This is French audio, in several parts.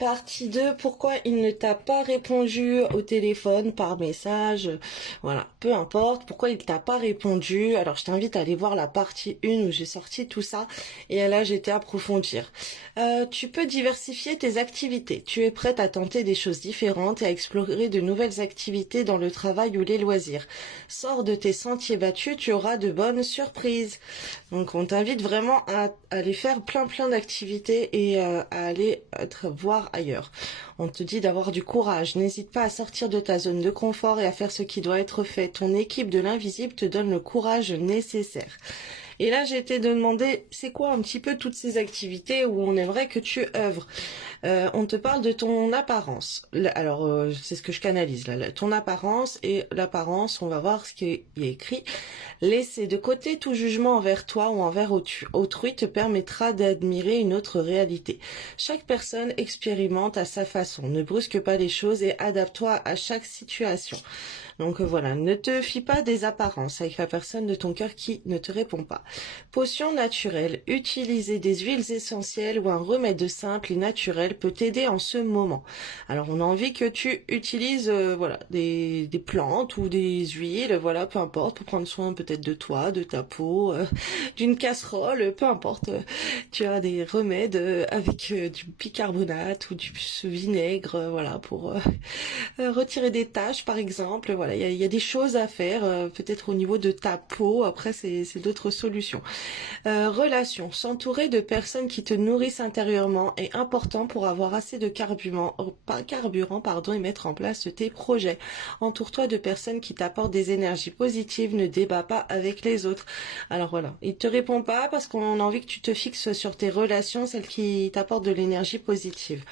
Partie 2, pourquoi il ne t'a pas répondu au téléphone, par message, voilà, peu importe, pourquoi il t'a pas répondu. Alors je t'invite à aller voir la partie 1 où j'ai sorti tout ça, et là j'ai été approfondir. Tu peux diversifier tes activités, tu es prête à tenter des choses différentes et à explorer de nouvelles activités dans le travail ou les loisirs. Sors de tes sentiers battus, tu auras de bonnes surprises. Donc on t'invite vraiment à aller faire plein d'activités et à aller voir ailleurs. On te dit d'avoir du courage. N'hésite pas à sortir de ta zone de confort et à faire ce qui doit être fait. Ton équipe de l'invisible te donne le courage nécessaire. Et là, j'ai été de demander, c'est quoi un petit peu toutes ces activités où on aimerait que tu œuvres. On te parle de ton apparence. Alors, c'est ce que je canalise là. Ton apparence et l'apparence, on va voir ce qui est écrit. Laisser de côté tout jugement envers toi ou envers autrui te permettra d'admirer une autre réalité. Chaque personne expérimente à sa façon. Ne brusque pas les choses et adapte-toi à chaque situation. Donc voilà, ne te fie pas des apparences avec la personne de ton cœur qui ne te répond pas. Potion naturelle. Utiliser des huiles essentielles ou un remède simple et naturel peut t'aider en ce moment. Alors on a envie que tu utilises voilà des plantes ou des huiles, voilà, peu importe, pour prendre soin peut-être de toi, de ta peau, d'une casserole, peu importe. Tu as des remèdes avec du bicarbonate ou du vinaigre, voilà, pour retirer des taches par exemple. Voilà, il y a des choses à faire, peut-être au niveau de ta peau. Après c'est d'autres solutions. Relation, s'entourer de personnes qui te nourrissent intérieurement est important pour avoir assez de carburant, et mettre en place tes projets. Entoure-toi de personnes qui t'apportent des énergies positives, ne débat pas avec les autres. Alors voilà, il te répond pas parce qu'on a envie que tu te fixes sur tes relations, celles qui t'apportent de l'énergie positive.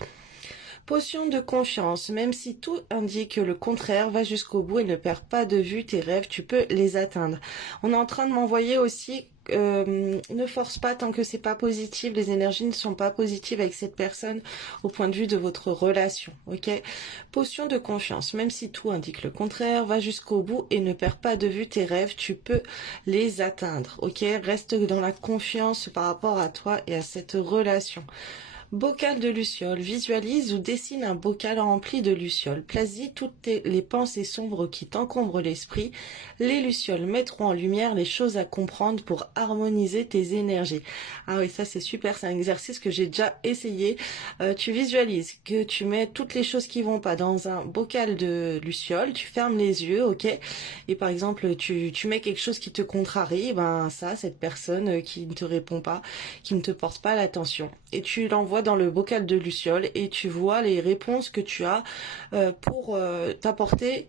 Potion de confiance, même si tout indique le contraire, va jusqu'au bout et ne perds pas de vue tes rêves, tu peux les atteindre. On est en train de m'envoyer aussi, ne force pas tant que c'est pas positif, les énergies ne sont pas positives avec cette personne au point de vue de votre relation, ok? Potion de confiance, même si tout indique le contraire, va jusqu'au bout et ne perds pas de vue tes rêves, tu peux les atteindre, ok? Reste dans la confiance par rapport à toi et à cette relation. Bocal de luciole. Visualise ou dessine un bocal rempli de lucioles. Place-y toutes les pensées sombres qui t'encombrent l'esprit. Les lucioles mettront en lumière les choses à comprendre pour harmoniser tes énergies. Ah oui, ça c'est super, c'est un exercice que j'ai déjà essayé. Tu visualises que tu mets toutes les choses qui vont pas dans un bocal de lucioles, tu fermes les yeux, ok? Et par exemple, tu mets quelque chose qui te contrarie, ben ça, cette personne qui ne te répond pas, qui ne te porte pas l'attention. Et tu l'envoies dans le bocal de lucioles et tu vois les réponses que tu as pour t'apporter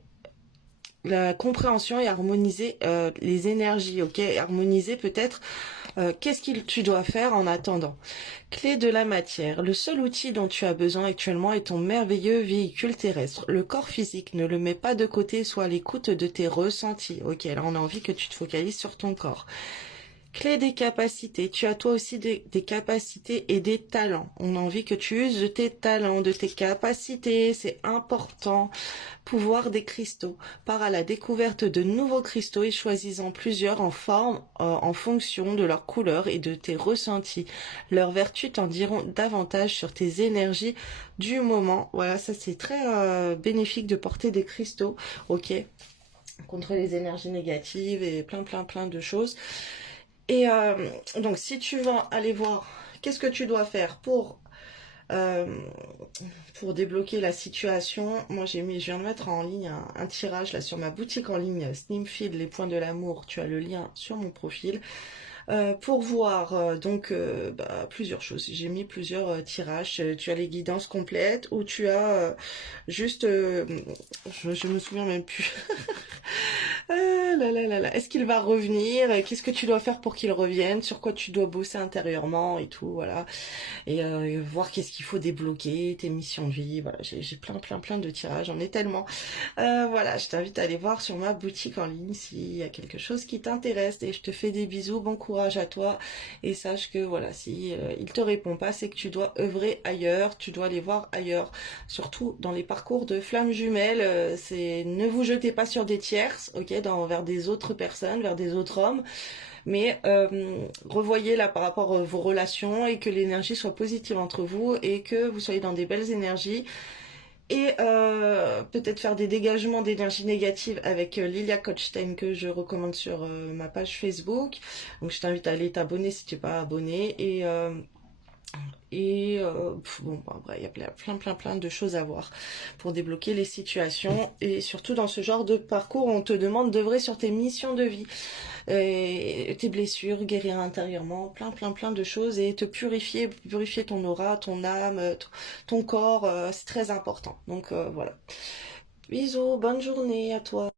la compréhension et harmoniser les énergies, ok? Harmoniser peut-être qu'est-ce que tu dois faire en attendant. Clé de la matière. Le seul outil dont tu as besoin actuellement est ton merveilleux véhicule terrestre. Le corps physique, ne le mets pas de côté, sois à l'écoute de tes ressentis. Ok, là on a envie que tu te focalises sur ton corps. Clé des capacités. Tu as toi aussi des capacités et des talents. On a envie que tu uses de tes talents, de tes capacités. C'est important. Pouvoir des cristaux. Pars à la découverte de nouveaux cristaux et choisis-en plusieurs en forme, en fonction de leur couleur et de tes ressentis. Leurs vertus t'en diront davantage sur tes énergies du moment. Voilà, ça c'est très bénéfique de porter des cristaux. Ok, contre les énergies négatives et plein de choses. Et donc, si tu vas aller voir qu'est-ce que tu dois faire euh, pour débloquer la situation, moi je viens de mettre en ligne un tirage là sur ma boutique en ligne Snimfield, les points de l'amour. Tu as le lien sur mon profil. Pour voir plusieurs choses. J'ai mis plusieurs tirages. Tu as les guidances complètes ou tu as juste... je me souviens même plus. Ah là là là là. Est-ce qu'il va revenir? Qu'est-ce que tu dois faire pour qu'il revienne? Sur quoi tu dois bosser intérieurement et tout, voilà. Et voir qu'est-ce qu'il faut débloquer, tes missions de vie. Voilà, j'ai plein de tirages. J'en ai tellement. Voilà, je t'invite à aller voir sur ma boutique en ligne s'il y a quelque chose qui t'intéresse. Et je te fais des bisous, bon courage à toi. Et sache que voilà, si il te répond pas, c'est que tu dois œuvrer ailleurs, tu dois aller voir ailleurs. Surtout dans les parcours de flammes jumelles, c'est ne vous jetez pas sur des tierces, ok, vers vers des autres personnes, vers des autres hommes. Mais revoyez là par rapport à vos relations et que l'énergie soit positive entre vous et que vous soyez dans des belles énergies. Et peut-être faire des dégagements d'énergie négative avec Lilia Kochstein que je recommande sur ma page Facebook. Donc je t'invite à aller t'abonner si tu n'es pas abonné. Bon, après, il y a plein de choses à voir pour débloquer les situations. Et surtout dans ce genre de parcours, on te demande d'œuvrer sur tes missions de vie. Tes blessures, guérir intérieurement, plein de choses et te purifier ton aura, ton âme, ton corps, c'est très important. Donc voilà. Bisous, bonne journée à toi.